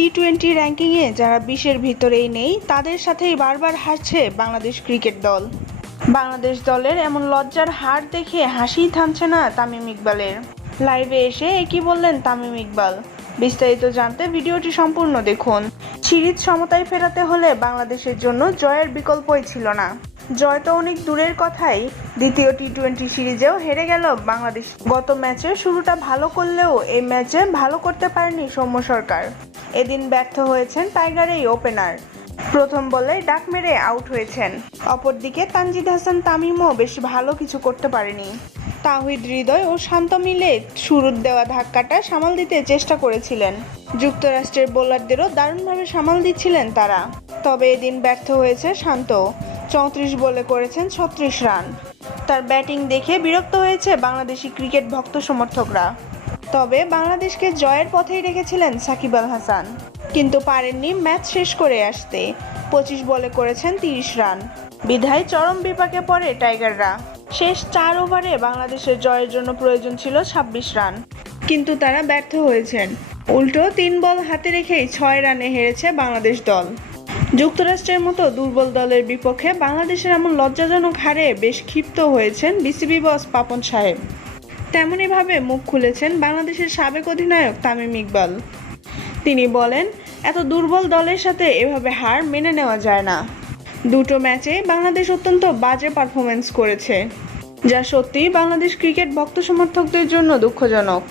T twenty র্যাঙ্কিংয়ে যারা বিশের ভিতরেই নেই, তাদের সাথেই বারবার হারছে বাংলাদেশ ক্রিকেট দল। বাংলাদেশ দলের এমন লজ্জার হার দেখে হাসিই থামছে না তামিম ইকবালের। লাইভে এসে একই বললেন তামিম ইকবাল। বিস্তারিত জানতে ভিডিওটি সম্পূর্ণ দেখুন। সিরিজ সমতায় ফেরাতে হলে বাংলাদেশের জন্য জয়ের বিকল্পই ছিল না। জয় তো অনেক দূরের কথাই। দ্বিতীয় টি টোয়েন্টি সিরিজেও হেরে গেল বাংলাদেশ। গত ম্যাচে শুরুটা ভালো করলেও এই ম্যাচে ভালো করতে পারেনি সৌম্য সরকার। এদিন ব্যর্থ হয়েছেন টাইগার এই ওপেনার প্রথম বলে ডাক মেরে আউট হয়েছেন। অপরদিকে তানজিদ হাসান তামিমও বেশ ভালো কিছু করতে পারেনি। তাহিদ হৃদয় ও শান্ত মিলে শুরুর দেওয়া ধাক্কাটা সামাল দিতে চেষ্টা করেছিলেন। যুক্তরাষ্ট্রের বোলারদেরও দারুণভাবে সামাল দিচ্ছিলেন তারা। তবে এদিন ব্যর্থ হয়েছে শান্ত। চৌত্রিশ বলে করেছেন ছত্রিশ রান। তার ব্যাটিং দেখে বিরক্ত হয়েছে বাংলাদেশি ক্রিকেট ভক্ত সমর্থকরা। তবে বাংলাদেশকে জয়ের পথেই রেখেছিলেন সাকিব আল হাসান। কিন্তু পারেননি ম্যাচ শেষ করে আসতে। পঁচিশ বলে করেছেন তিরিশ রান। বিধায় চরম বিপাকে পড়ে টাইগাররা। শেষ চার ওভারে বাংলাদেশের জয়ের জন্য প্রয়োজন ছিল ছাব্বিশ রান। কিন্তু তারা ব্যর্থ হয়েছেন। উল্টো তিন বল হাতে রেখেই ছয় রানে হেরেছে বাংলাদেশ দল। যুক্তরাষ্ট্রের মতো দুর্বল দলের বিপক্ষে বাংলাদেশের এমন লজ্জাজনক হারে বেশ ক্ষিপ্ত হয়েছেন বিসিবি বস পাপন সাহেব। তেমনইভাবে মুখ খুলেছেন বাংলাদেশের সাবেক অধিনায়ক তামিম ইকবাল। তিনি বলেন, এত দুর্বল দলের সাথে এভাবে হার মেনে নেওয়া যায় না। দুটো ম্যাচে বাংলাদেশ অত্যন্ত বাজে পারফরমেন্স করেছে, যা সত্যি বাংলাদেশ ক্রিকেট ভক্ত সমর্থকদের জন্য দুঃখজনক।